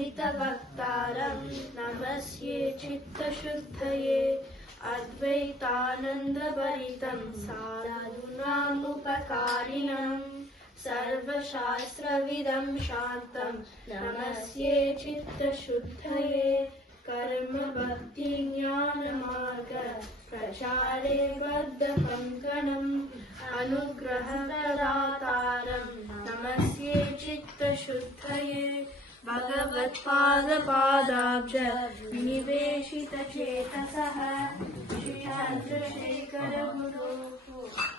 हितवक्तारं नमस्ये चित्तशुद्धये अद्वैतानन्दभरितं साधूनाम् उपकारिणम् सर्वशास्त्रविदं शान्तं नमस्ये चित्तशुद्धये कर्म भक्ति ज्ञानमार्ग प्रचारे बद्धकङ्कणम् अनुग्रहप्रदातारं नमस्ये चित्तशुद्धये भगवत्पादपादाब्ज विनिवेशितचेतसः श्रीचन्द्रशेखरगुरोः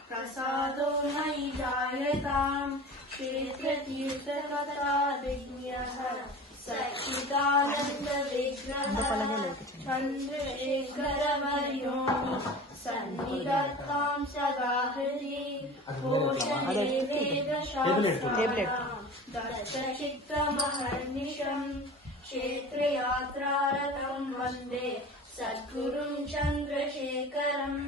प्रसादो मयि जायताम् क्षेत्रतीर्थकथा विज्ञः सच्चिदानन्दविग्रहः चन्द्रशेखरवर्यो सन्निधत्तां सदा हृदि घोषणे वेदशास्त्राणां दत्तचित्तमहर्निशम् क्षेत्रयात्रारतं वन्दे सद्गुरुं चन्द्रशेखरम्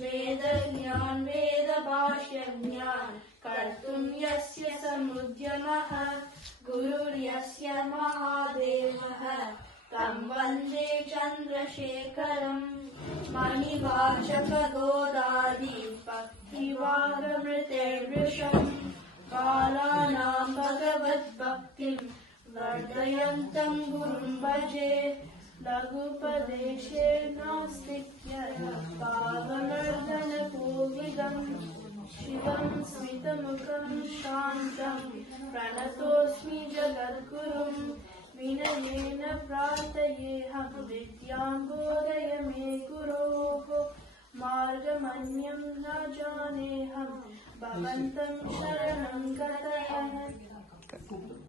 वेदज्ञान वेदभाष्यज्ञान कर्तुं यस्य समुद्यमः गुरुर्यस्य महादेवः तं वन्दे चन्द्रशेखरम् मणिवाचकगोदादि भक्तिवागमृतेर्वृषम् बालानां भगवद्भक्तिं वर्धयन्तं गुरुं भजे लघुपदेशे नास्तिक्य पावनर्दनकोविदम् शिवं स्मितमुखं शान्तं प्रणतोऽस्मि जगद्गुरुं विनयेन प्रार्थयेऽहं विद्यां बोधय मे गुरोः मार्गमन्यं न जानेऽहं भवन्तं शरणं